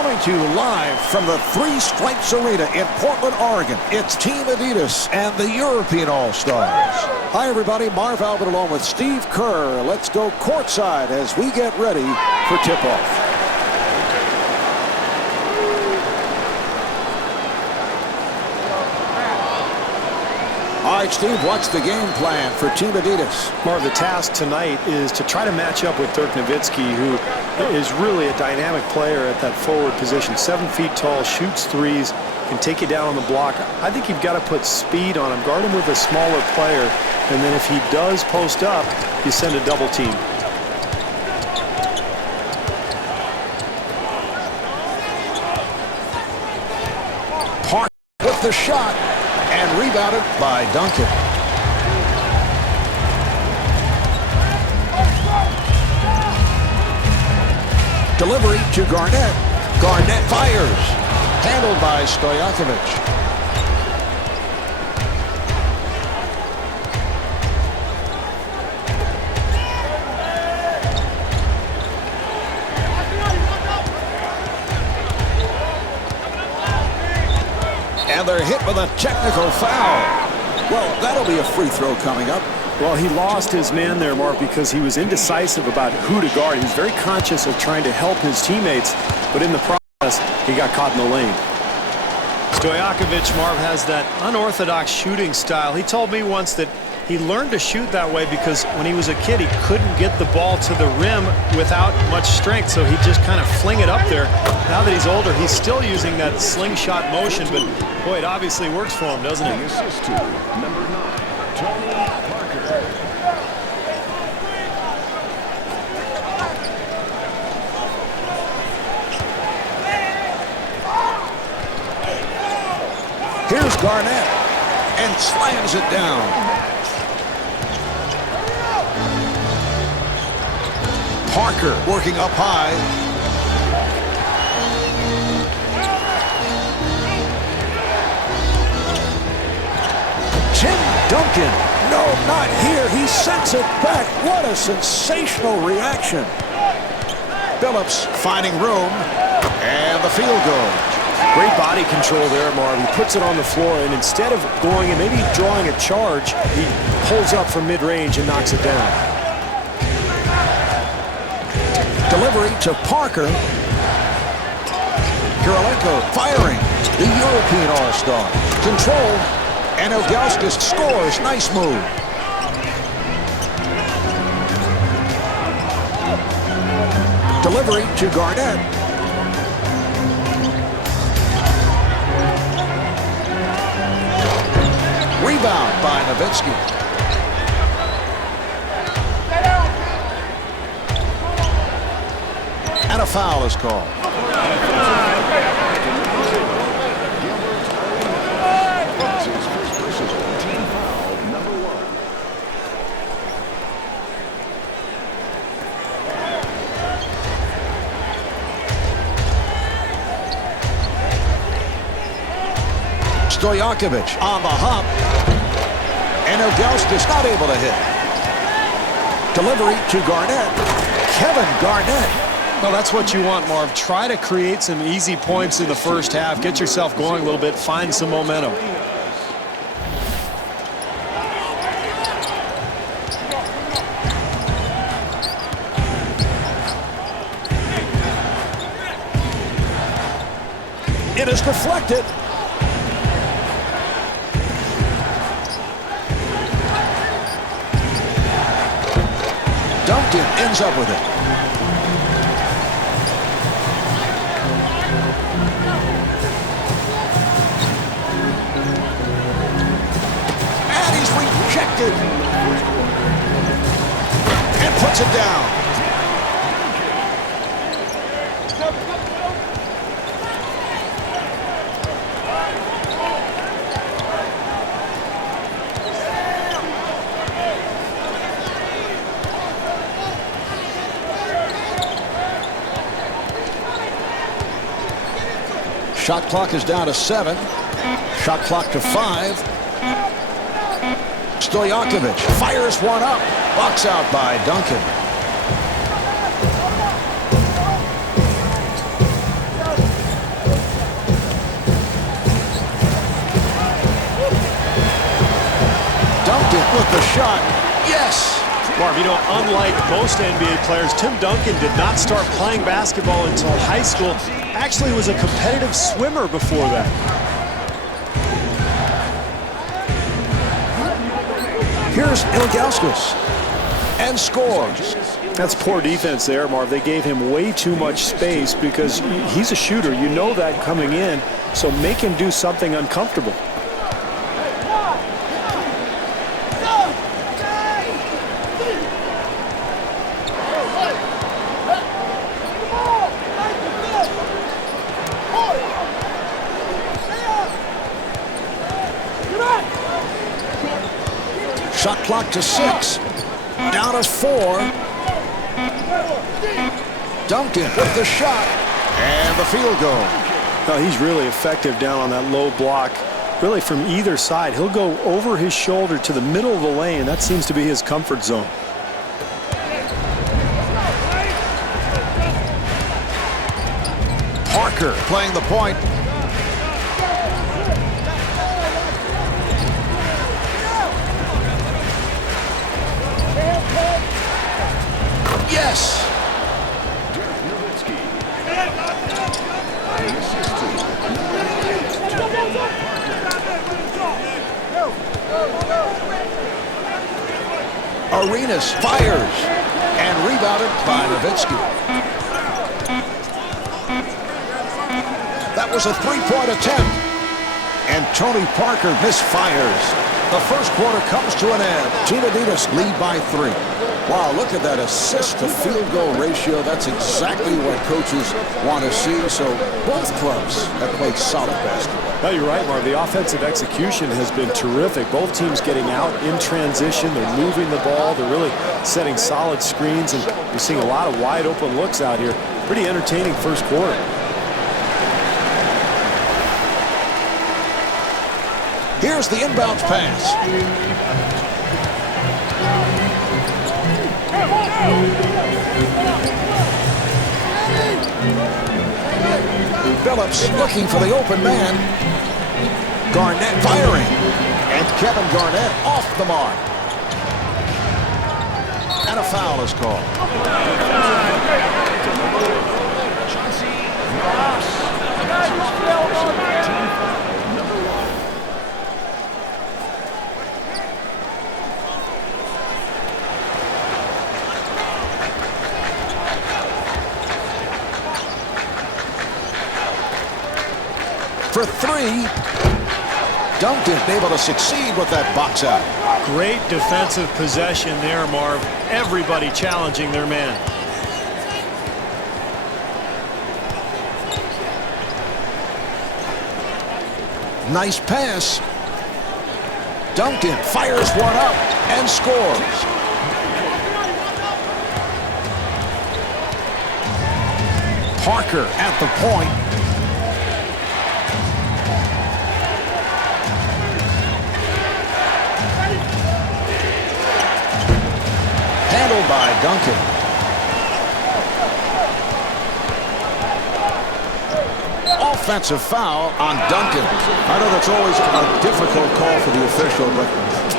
Coming to you live from the Three Stripes Arena in Portland, Oregon, it's Team Adidas and the European All-Stars. Hi, everybody. Marv Albert along with Steve Kerr. Let's go courtside as we get ready for tip-off. All right, Steve, what's the game plan for Team Adidas? Marv, the task tonight is to try to match up with Dirk Nowitzki, who is really a dynamic player at that forward position. 7 feet tall, shoots threes, can take you down on the block. I think you've got to put speed on him, guard him with a smaller player, and then if he does post up, you send a double team. Park with the shot. And rebounded by Duncan. Delivery to Garnett. Garnett fires. Handled by Stojakovic. And they're hit with a technical foul. Well, that'll be a free throw coming up. Well, he lost his man there, Mark, because he was indecisive about who to guard. He was very conscious of trying to help his teammates, but in the process, he got caught in the lane. Stojakovic, Marv, has that unorthodox shooting style. He told me once that he learned to shoot that way because when he was a kid, he couldn't get the ball to the rim without much strength, so he'd just kind of fling it up there. Now that he's older, he's still using that slingshot motion, but boy, it obviously works for him, doesn't it? Assist to number 9, Tony Parker. Here's Garnett and slams it down. Parker working up high. Tim Duncan. No, not here. He sends it back. What a sensational reaction. Phillips finding room. And the field goal. Great body control there, Marv. He puts it on the floor, and instead of going and maybe drawing a charge, he pulls up from mid-range and knocks it down. Delivery to Parker. Kirilenko firing. The European All-Star. Control. And Ilgauskas scores. Nice move. Delivery to Garnett. Rebound by Nowitzki. And a foul is called. Team foul number 1. Stojakovic on the hop. And Ilgauskas not able to hit. Delivery to Garnett. Kevin Garnett. Well, that's what you want, Marv. Try to create some easy points in the first half. Get yourself going a little bit. Find some momentum. It is deflected. Duncan ends up with it. And he's rejected. And puts it down. Shot clock is down to 7. Shot clock to 5. Stojakovic fires one up. Box out by Duncan. with the shot. Yes. Marv, you know, unlike most NBA players, Tim Duncan did not start playing basketball until high school. Actually was a competitive swimmer before that. Here's Ilgauskas. And scores. That's poor defense there, Marv. They gave him way too much space because he's a shooter. You know that coming in, so make him do something uncomfortable. Shot clock to 6. Down to 4. Duncan with the shot. And the field goal. Oh, he's really effective down on that low block. Really from either side. He'll go over his shoulder to the middle of the lane. That seems to be his comfort zone. Parker playing the point. Yes. Arenas fires and rebounded by Nowitzki. That was a three-point attempt. And Tony Parker misfires. The first quarter comes to an end. Team Adidas lead by 3. Wow, look at that assist-to-field goal ratio. That's exactly what coaches want to see. So both clubs have played solid basketball. No, you're right, Marv. The offensive execution has been terrific. Both teams getting out in transition. They're moving the ball. They're really setting solid screens. And you're seeing a lot of wide-open looks out here. Pretty entertaining first quarter. Here's the inbounds pass. Phillips looking for the open man. Garnett firing. And Kevin Garnett off the mark. And a foul is called. For 3, Duncan able to succeed with that box out. Great defensive possession there, Marv. Everybody challenging their man. Nice pass. Duncan fires one up and scores. Parker at the point. Handled by Duncan. Offensive foul on Duncan. I know that's always a difficult call for the official, but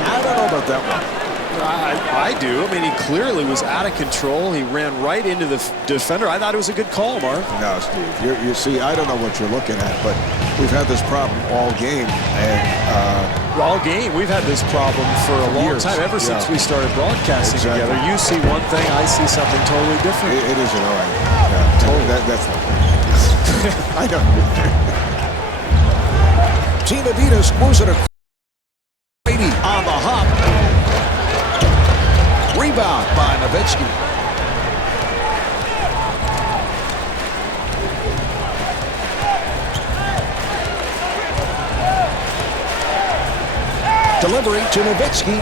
I don't know about that one. I do. I mean, he clearly was out of control. He ran right into the defender. I thought it was a good call, Marv. No, Steve. You see, I don't know what you're looking at, but we've had this problem all game. And all game, we've had this problem for a long time, ever since we started broadcasting together. You see one thing, I see something totally different. It isn't all right. Yeah, totally. That's not right. I know. Team Adidas moves it across. Brady on the hop. Rebound by Nowitzki. Delivery to Nowitzki.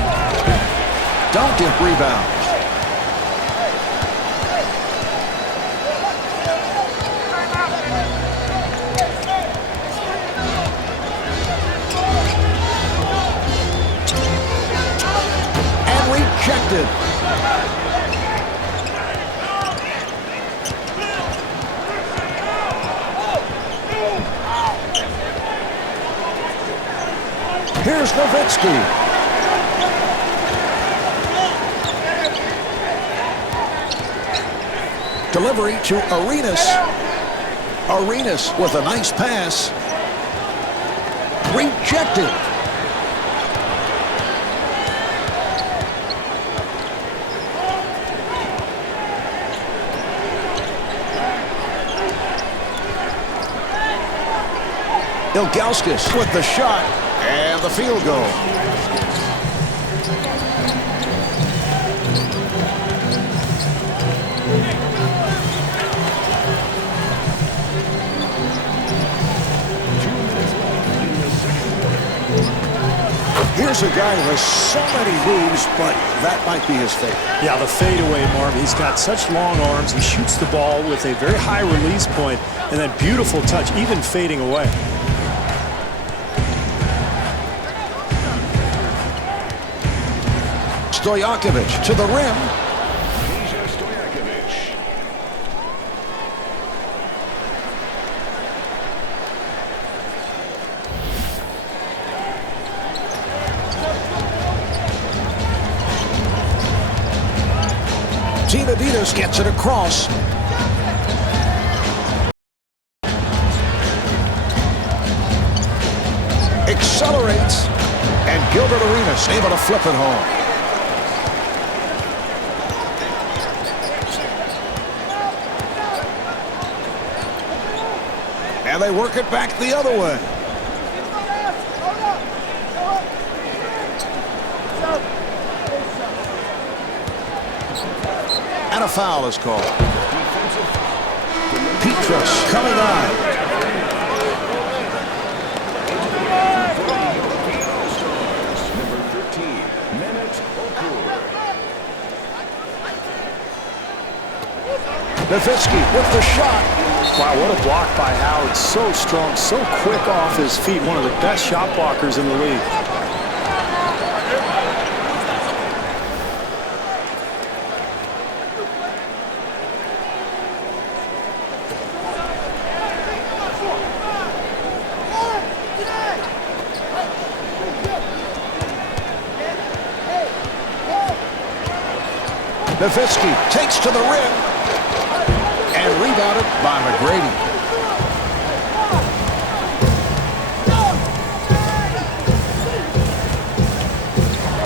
Duncan rebounds. And rejected. Here's Nowitzki. Delivery to Arenas. Arenas with a nice pass. Rejected. Ilgauskas with the shot and the field goal. Here's a guy who has so many moves, but that might be his fate. Yeah, the fadeaway, Marv. He's got such long arms. He shoots the ball with a very high release point and that beautiful touch, even fading away. Stojakovic to the rim. Team Adidas gets it across. Accelerates. And Gilbert Arenas able to flip it home. And they work it back the other way. And a foul is called. Petrus coming on. Number 13, Nowitzki with the shot. Wow, what a block by Howard. So strong, so quick off his feet. One of the best shot blockers in the league. Nowitzki takes to the rim and rebounded by McGrady.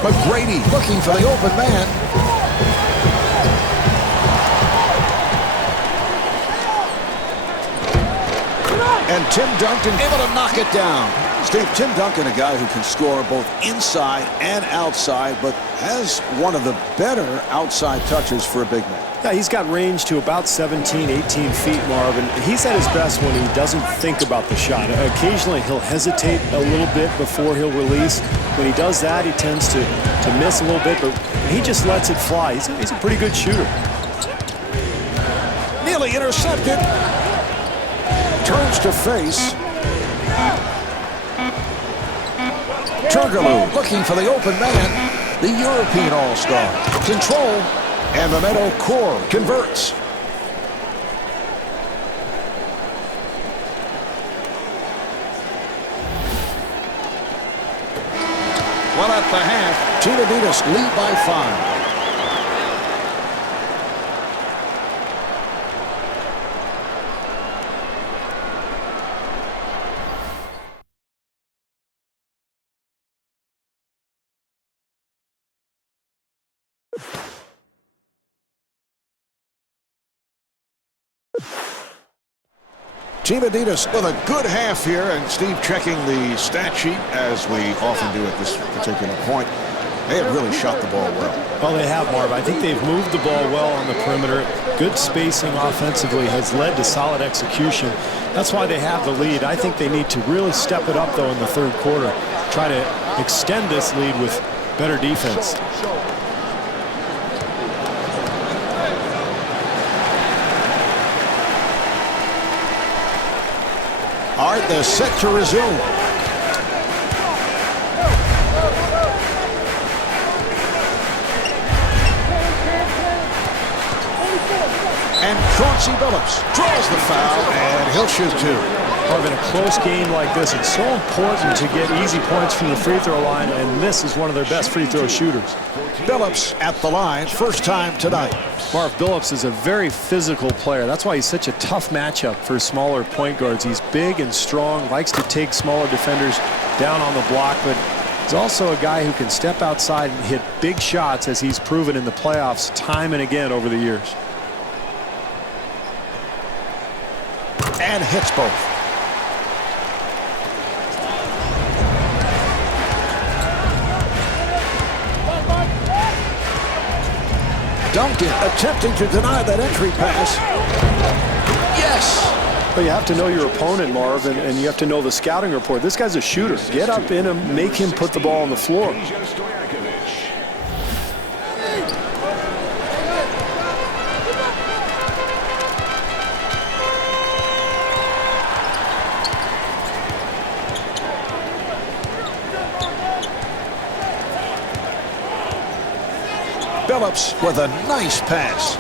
McGrady looking for the open man. And Tim Duncan able to knock it down. Steve, Tim Duncan, a guy who can score both inside and outside, but has one of the better outside touches for a big man. Yeah, he's got range to about 17, 18 feet, Marvin. He's at his best when he doesn't think about the shot. Occasionally, he'll hesitate a little bit before he'll release. When he does that, he tends to miss a little bit, but he just lets it fly. He's a pretty good shooter. Nearly intercepted. Turns to face. Turgaloo looking for the open man. The European All-Star. Control. And Memento Core converts. Well, at the half, Team Adidas lead by 5. Team Adidas with a good half here, and Steve checking the stat sheet as we often do at this particular point. They have really shot the ball well. Well, they have, Marv. I think they've moved the ball well on the perimeter. Good spacing offensively has led to solid execution. That's why they have the lead. I think they need to really step it up, though, in the third quarter. Try to extend this lead with better defense. All right, they're set to resume. And Chauncey Billups draws the foul, and he'll shoot 2. Marvin, in a close game like this, it's so important to get easy points from the free throw line, and this is one of their best free throw shooters. Billups at the line, first time tonight. Marv Billups is a very physical player. That's why he's such a tough matchup for smaller point guards. He's big and strong, likes to take smaller defenders down on the block, but he's also a guy who can step outside and hit big shots, as he's proven in the playoffs time and again over the years. And hits both. Duncan attempting to deny that entry pass. Yes! But you have to know your opponent, Marv, and you have to know the scouting report. This guy's a shooter. Get up in him, make him put the ball on the floor. Billups with a nice pass.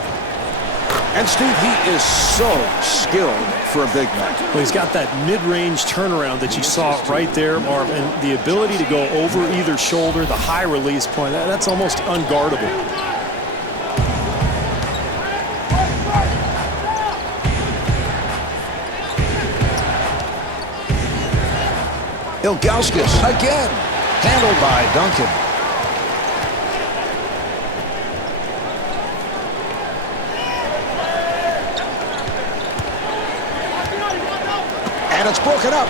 And Steve, he is so skilled for a big man. Well, he's got that mid-range turnaround that you saw right there, Marv, and the ability to go over either shoulder, the high release point, that's almost unguardable. Ilgauskas again, handled by Duncan. And it's broken up.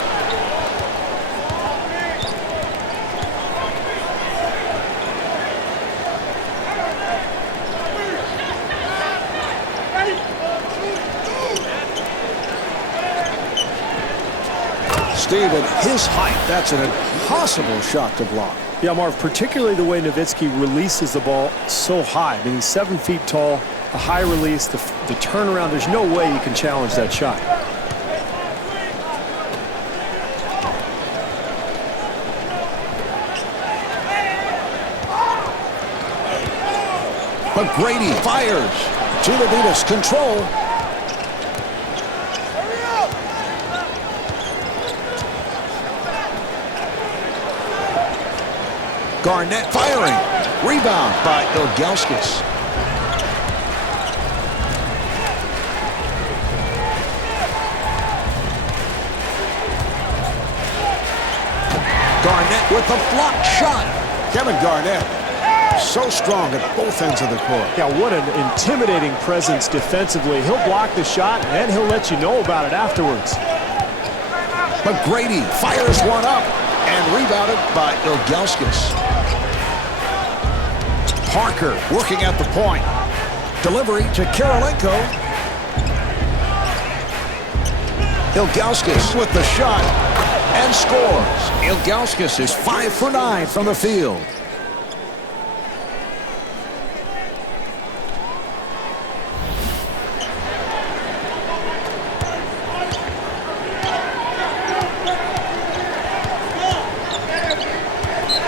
Steve, at his height, that's an impossible shot to block. Yeah, Marv, particularly the way Nowitzki releases the ball so high. I mean, he's 7 feet tall, a high release, the turnaround. There's no way you can challenge that shot. But Grady fires. Team Adidas control. Garnett firing. Rebound by Ilgauskas. Garnett with the block shot. Kevin Garnett, so strong at both ends of the court. Yeah, what an intimidating presence defensively. He'll block the shot, and he'll let you know about it afterwards. But Grady fires one up and rebounded by Ilgauskas. Parker working at the point. Delivery to Kirilenko. Ilgauskas with the shot and scores. Ilgauskas is 5 for 9 from the field.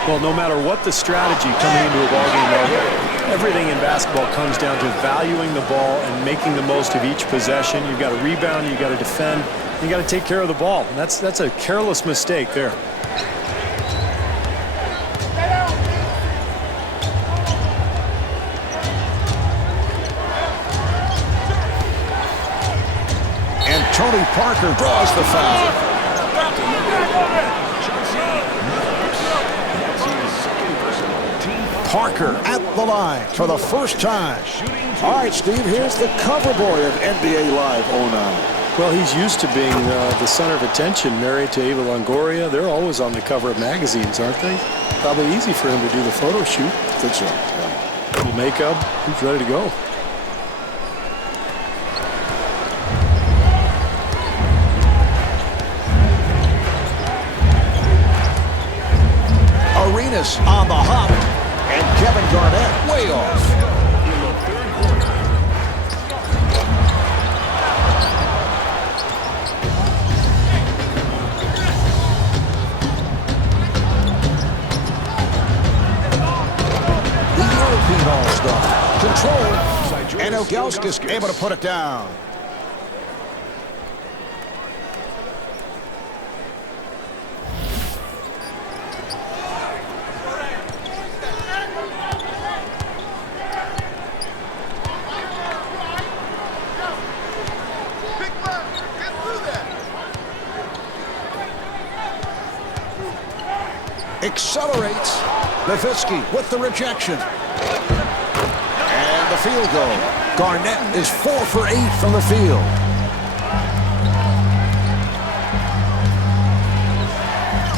Well, no matter what the strategy coming into a ballgame, everything in basketball comes down to valuing the ball and making the most of each possession. You've got to rebound, you've got to defend, you got to take care of the ball. And that's a careless mistake there. And Tony Parker draws the foul. Parker at the line for the first time. All right, Steve, here's the cover boy of NBA Live 09. Well, he's used to being the center of attention, married to Eva Longoria. They're always on the cover of magazines, aren't they? Probably easy for him to do the photo shoot. I think so, yeah. Little makeup, he's ready to go. Arenas on the hop. And Kevin Garnett way off. The European All-Star. Control. And Ilgauskas able to put it down. Accelerates. Nowitzki with the rejection. And the field goal. Garnett is 4 for 8 from the field.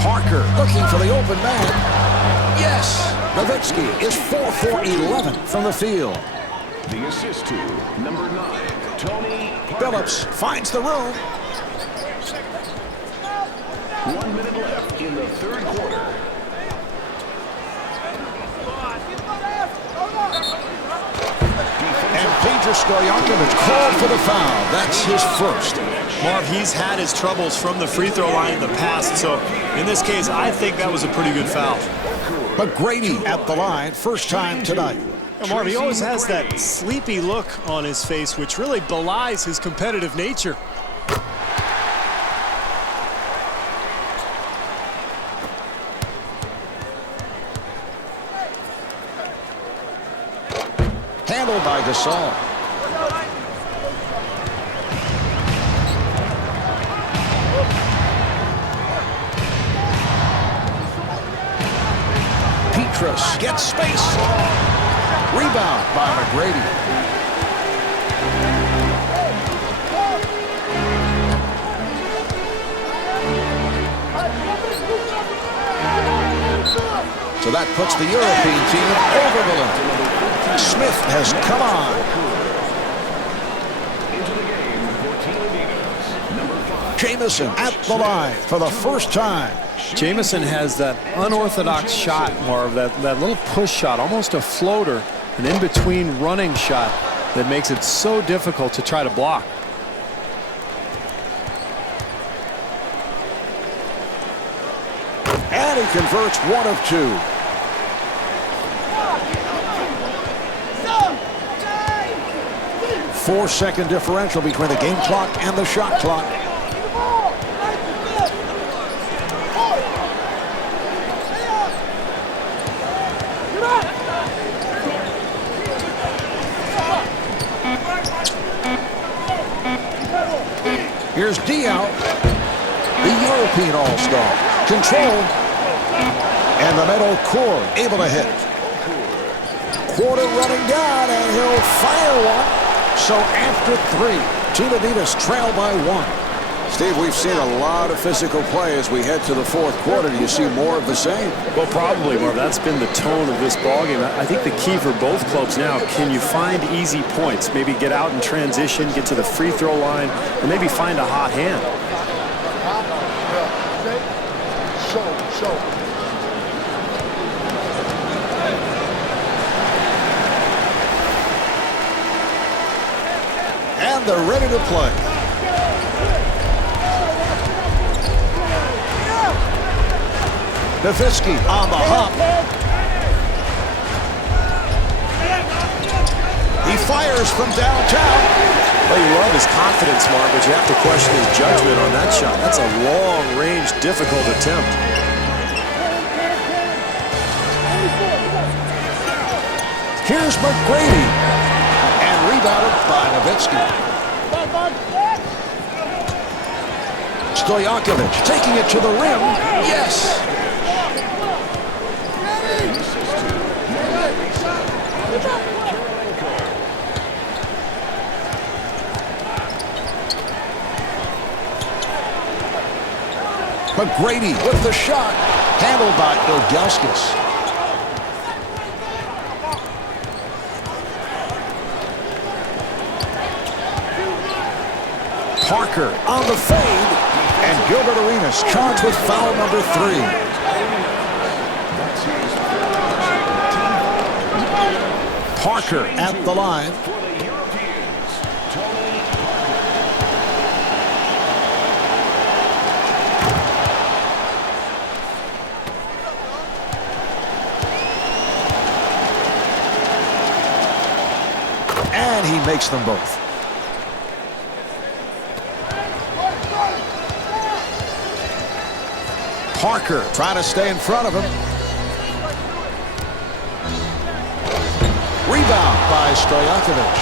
Parker looking for the open man. Yes. Nowitzki is 4 for 11 from the field. The assist to number 9, Tony Parker. Phillips finds the room. 1 minute left in the third quarter. And Peter Stoyanovich called for the foul. That's his first. Marv, he's had his troubles from the free throw line in the past, so in this case, I think that was a pretty good foul. McGrady at the line, first time tonight. Marv, he always has that sleepy look on his face, which really belies his competitive nature. Handled by Gasol. Petrus gets space. Rebound by McGrady. So that puts the European team over the limit. Smith has come on. Into the game for Team Adidas, number 5. Jamison at the line for the first time. Jamison has that unorthodox shot, Marv, that little push shot, almost a floater, an in-between running shot that makes it so difficult to try to block. And he converts 1 of 2. Four-second differential between the game clock and the shot clock. Here's Diaw, the European All-Star. Control. And the middle core able to hit. Quarter running down, and he'll fire one. So after 3, Team Adidas trail by 1. Steve, we've seen a lot of physical play as we head to the fourth quarter. Do you see more of the same? Well, probably, Marv. That's been the tone of this ballgame. I think the key for both clubs now, can you find easy points? Maybe get out in transition, get to the free throw line, or maybe find a hot hand. And they're ready to play. Nowitzki on the hop. He fires from downtown. Well, you love his confidence, Mark, but you have to question his judgment on that shot. That's a long-range, difficult attempt. Here's McGrady. And rebounded by Nowitzki. Stojakovic taking it to the rim. Yes. McGrady with the shot. Handled by Ilgauskas. Parker on the fade. And Gilbert Arenas charged with foul number 3. Parker at the line. And he makes them both. Parker trying to stay in front of him. Rebound by Stojakovic.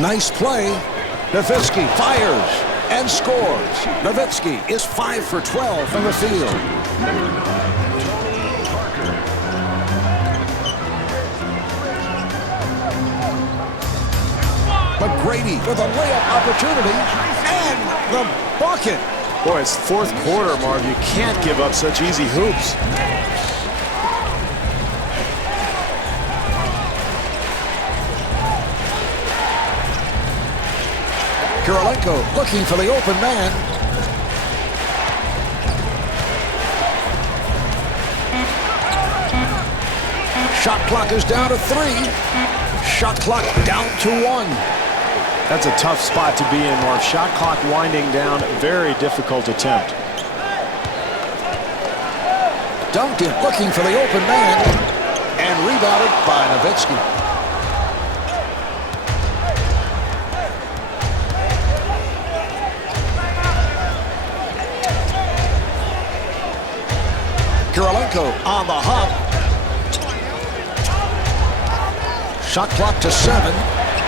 Nice play. Nowitzki fires and scores. Nowitzki is 5 for 12 from the field. McGrady with a layup opportunity and the bucket. Boy, it's fourth quarter, Marv. You can't give up such easy hoops. Kirilenko looking for the open man. Shot clock is down to 3. Shot clock down to 1. That's a tough spot to be in, Marv. Shot clock winding down. Very difficult attempt. Duncan looking for the open man and rebounded by Nowitzki. Kirilenko on the hop. Shot clock to 7.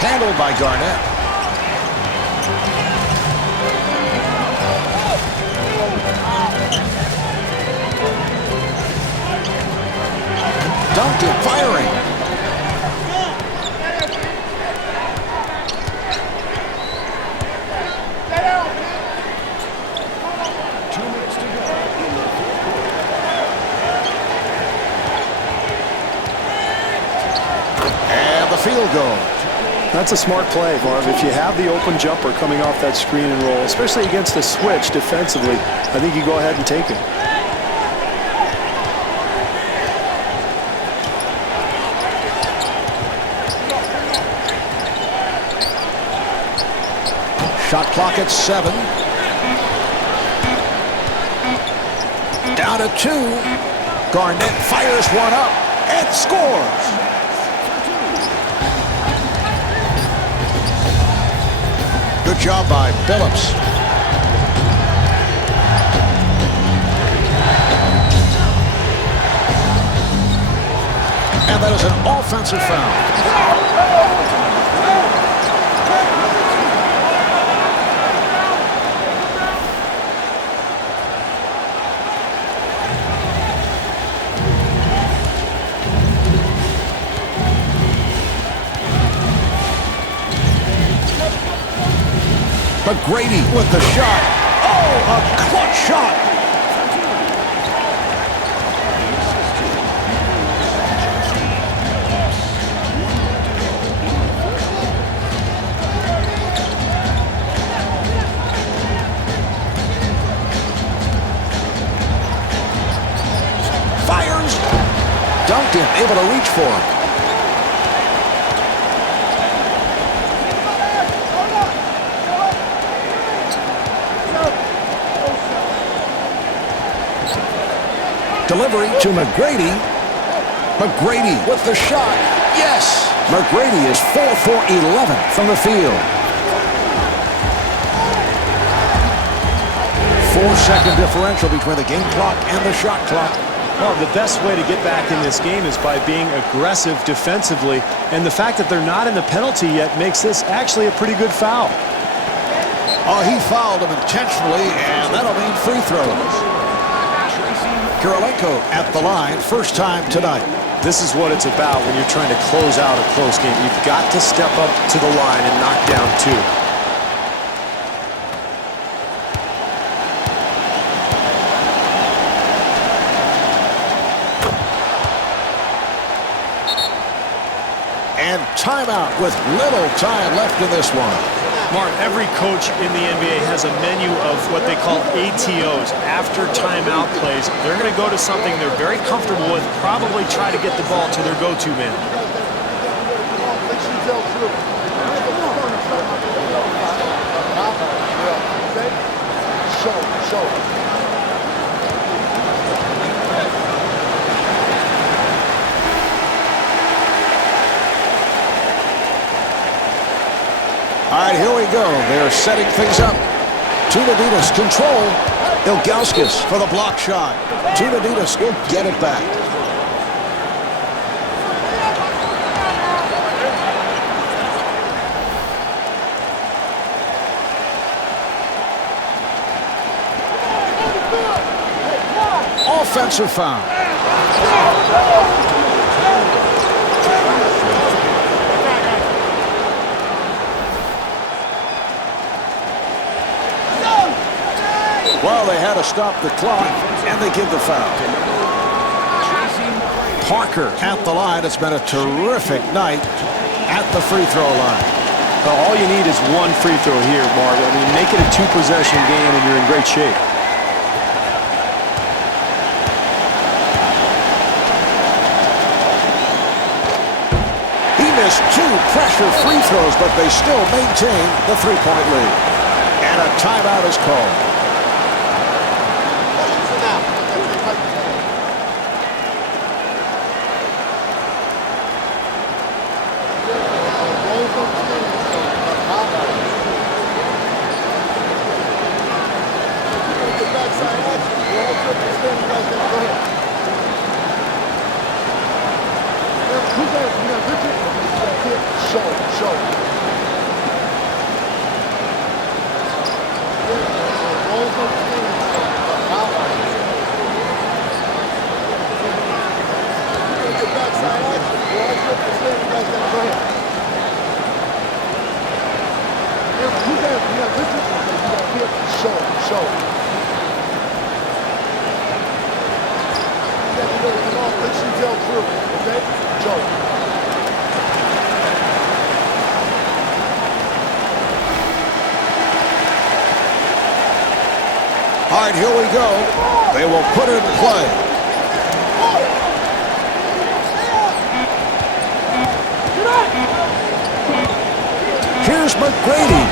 Handled by Garnett. Duncan firing. Field goal. That's a smart play, Marv. If you have the open jumper coming off that screen and roll, especially against a switch defensively, I think you go ahead and take it. Shot clock at 7. Down to 2. Garnett fires one up and scores. Good job by Phillips. And that is an offensive foul. McGrady with the shot. Oh, a clutch shot. Fires. Duncan able to reach for it. Delivery to McGrady. McGrady with the shot. Yes! McGrady is 4 for 11 from the field. 4-second differential between the game clock and the shot clock. Well, the best way to get back in this game is by being aggressive defensively. And the fact that they're not in the penalty yet makes this actually a pretty good foul. Oh, he fouled him intentionally, and that'll mean free throws. Kirilenko at the line, first time tonight. This is what it's about when you're trying to close out a close game. You've got to step up to the line and knock down 2. And timeout with little time left in this one. Mark, every coach in the NBA has a menu of what they call ATOs, after timeout plays. They're going to go to something they're very comfortable with, probably try to get the ball to their go-to man. All right, here we go. They're setting things up. Team Adidas control. Ilgauskas for the block shot. Team Adidas will get it back. offensive foul. Well, they had to stop the clock, and they give the foul. Parker at the line. It's been a terrific night at the free throw line. Well, all you need is one free throw here, Marv. I mean, make it a two-possession game, and you're in great shape. He missed 2 pressure free throws, but they still maintain the three-point lead. And a timeout is called. All right, here we go. They will put it in play. Here's McGrady.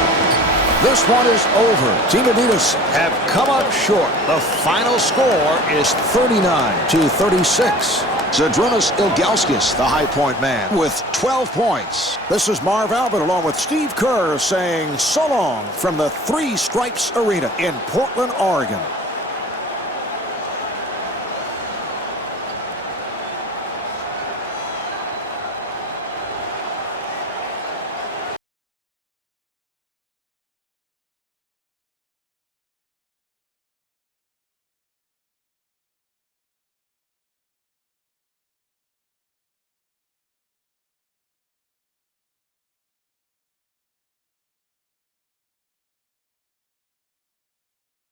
This one is over. Team Adidas have come up short. The final score is 39-36. Zydrunas Ilgauskas, the high point man, with 12 points. This is Marv Albert along with Steve Kerr saying so long from the Three Stripes Arena in Portland, Oregon.